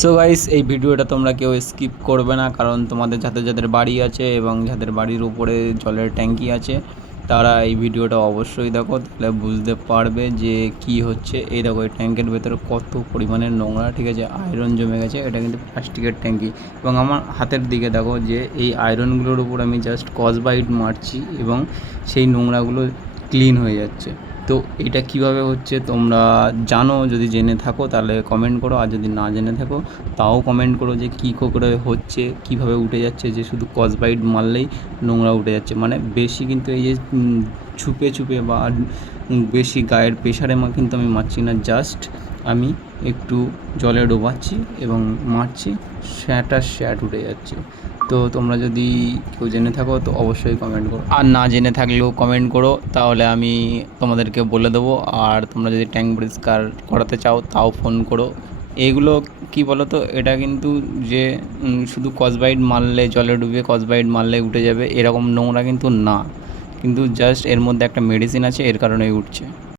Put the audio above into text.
So guys, এই ভিডিওটা তোমরা কেউ স্কিপ করবে না, কারণ তোমাদের যাদের যাদের বাড়ি আছে এবং যাদের বাড়ির উপরে জলের ট্যাঙ্কি আছে তারা এই ভিডিওটা অবশ্যই দেখো, তাহলে বুঝতে পারবে যে কি হচ্ছে। এই দেখো, এই ট্যাঙ্কের ভেতরে কত পরিমাণে নোংরা, ঠিক আছে, আয়রন জমে গেছে। এটা কিন্তু প্লাস্টিকের ট্যাঙ্কি এবং আমার হাতের দিকে দেখো যে এই আয়রনগুলোর উপর আমি জাস্ট স্কচব্রাইট মারছি এবং সেই নোংরাগুলো ক্লিন হয়ে যাচ্ছে। তো এটা কিভাবে হচ্ছে তোমরা জানো, যদি জেনে থাকো তাহলে কমেন্ট করো, আর যদি না জেনে থাকো তাও কমেন্ট করো যে কী করে হচ্ছে, কীভাবে উঠে যাচ্ছে, যে শুধু স্কচব্রাইট মারলেই নোংরা উঠে যাচ্ছে। মানে বেশি কিন্তু এই যে ছুপে ছুপে বা বেশি গায়ের প্রেশারে কিন্তু আমি মারছি না, জাস্ট আমি একটু জলে ডোবাচ্ছি এবং মারছি, স্যাঁট উঠে যাচ্ছে। তো তোমরা যদি কেউ জেনে থাকো তো অবশ্যই কমেন্ট করো, আর না জেনে থাকলেও কমেন্ট করো, তাহলে আমি তোমাদেরকে বলে দেবো। আর তোমরা যদি ট্যাঙ্ক পরিষ্কার করাতে চাও তাও ফোন করো। এইগুলো কি বলো তো, এটা কিন্তু যে শুধু স্কচব্রাইট মারলে, জলে ডুবিয়ে স্কচব্রাইট মারলে উঠে যাবে এরকম নোংরা কিন্তু না, কিন্তু জাস্ট এর মধ্যে একটা মেডিসিন আছে, এর কারণেই উঠছে।